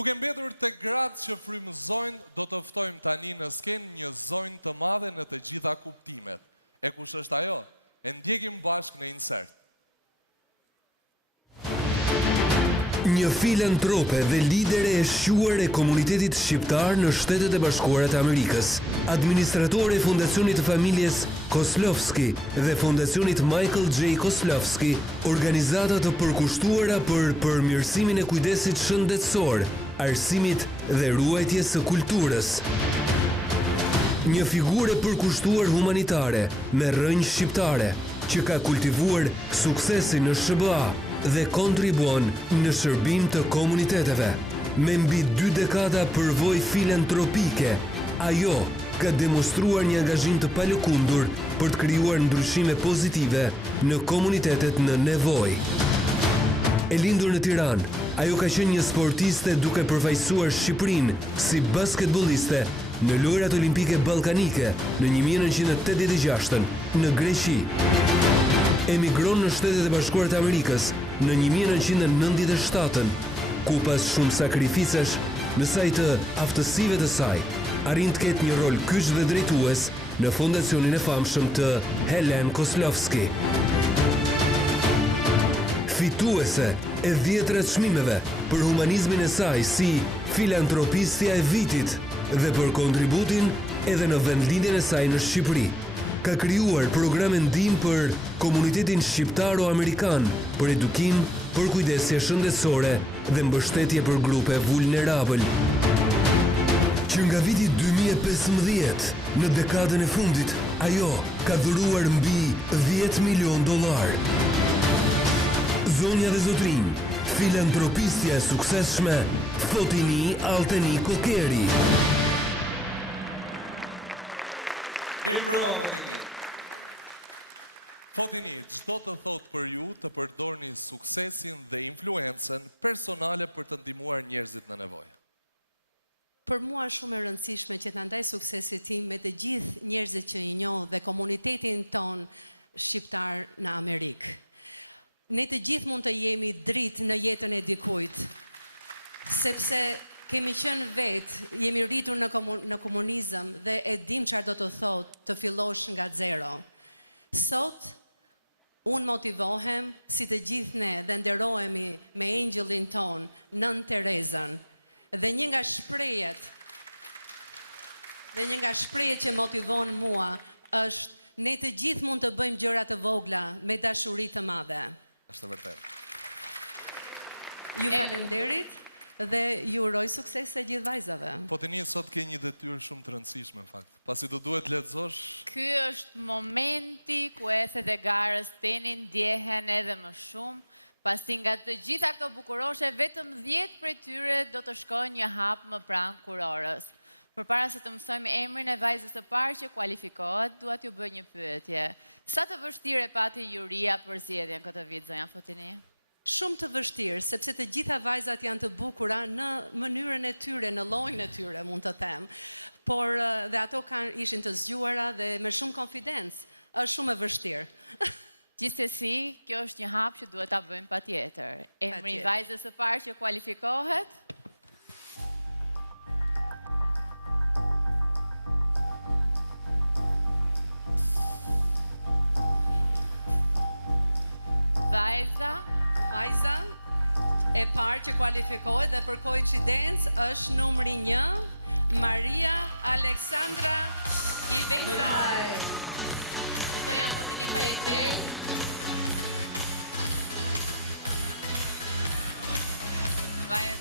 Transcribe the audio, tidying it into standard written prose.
Duke mbetur të gratë që frymëzojnë, do të ftojmë tani në skenë një zonjë të madhe në të gjitha kuptimet. E kush është ajo? E ndjekim bashkë në insert. Një filantrope dhe lidere e shquar e komunitetit shqiptar në Shtetet e Bashkuara të Amerikës, administratore e Fondacionit të Familjes Koslovski dhe Fondacionit Michael J. Koslovski, organizata të përkushtuara për përmirësimin e kujdesit shëndetësor, arsimit dhe ruajtjes së kulturës. Një figurë e përkushtuar humanitare me rrënjë shqiptare, që ka kultivuar suksesin në SBA dhe kontribuon në shërbim të komuniteteve. Me mbi 2 dekada përvojë filantropike, ajo ka demonstruar një angazhim të palëkundur për të krijuar ndryshime pozitive në komunitetet në nevojë. E lindur në Tiranë, ajo ka qenë një sportiste duke përfaqësuar Shqipërinë si basketbolliste në lojrat olimpike ballkanike në 1986 në Greqi. Emigron në Shtetet e Bashkuara të Amerikës në 1997, ku pas shumë sakrificash, në saj të aftësive të saj, arrin të ketë një rol kyç dhe drejtues në fondacionin e famshëm të Helen Koslovski. Fituese e 10 çmimeve për humanizmin e saj si filantropistja e vitit dhe për kontributin edhe në vendlindjen e saj në Shqipëri. Ka krijuar programe ndihmë për komunitetin shqiptaro-amerikan, për edukim, për kujdesje shëndetësore dhe mbështetje për grupe vulnerabël. Që nga viti 2015, në dekadën e fundit, ajo ka dhuruar mbi $10 milion. Zonja dhe zotrinj, filantropistja e suksesshme Fotini Alteni Kokeri. Mirëmbrëma, Fotini. Fotini, çdo të thotë për ju të përdorni suksesin dhe influencën personale për të ndihmuar njerëzit në nevojë. Për mua është shumë e rëndësishme që të ndaj suksesit tim me të gjithë njerëzit që i njoh dhe komunitetin ton shqiptar në Amerikë. Ne të gjithë mund të jemi dritë në jetën e dikujt, sepse kemi qenë vetë, jemi rritur në komunizëm dhe e dim çfarë do të thotë të fillosh nga zero. Sot, unë motivohem si të gjithë ne dhe nderohemi me angelin ton, Nën Terezën. Dhe një nga shprehjet që motivon mua është ne të gjithë mund të bëjmë gjëra të vogla me dashuri të madhe. Është vërtet. Ju falenderit dhe ju uroj sukses e gjithë vajzave. Fotini, sot ke një detyrë shumë të rëndësishme, në fakt. Pasi do duhet lexosh. Ky është momenti ku ethet e garës teni ndjehen edhe më shumë, pasi nga të gjitha këto bukuroshe, vetëm 10 prej tyre do të shkojnë një hap më pranë kurorës. Përpara se të mësojmë emrin e vajzës së parë që kualifikohet, dua t'ju bëj një pyetje. Sa të vështirë pati juria për zgjedhjen këtë vit, zonja Fotini? Shumë të vështirë, sepse të gjitha vajzat janë të bukura në mënyrën e tyre, në llojin e tyre, mund të them. Por dhe ato ishin të zgjuara dhe me shumë konfidencë. Është shumë e vështirë. Gjithsesi, kjo është një hap që duhet ta bëjmë patjetër. Emri i vajzës së parë që kualifikohet? Vajza e parë që kualifikohet dhe për koincidencë është numri 1, Maria Aleksandra Ivejzaj. Zonja Fotini, faleminderit. Vajza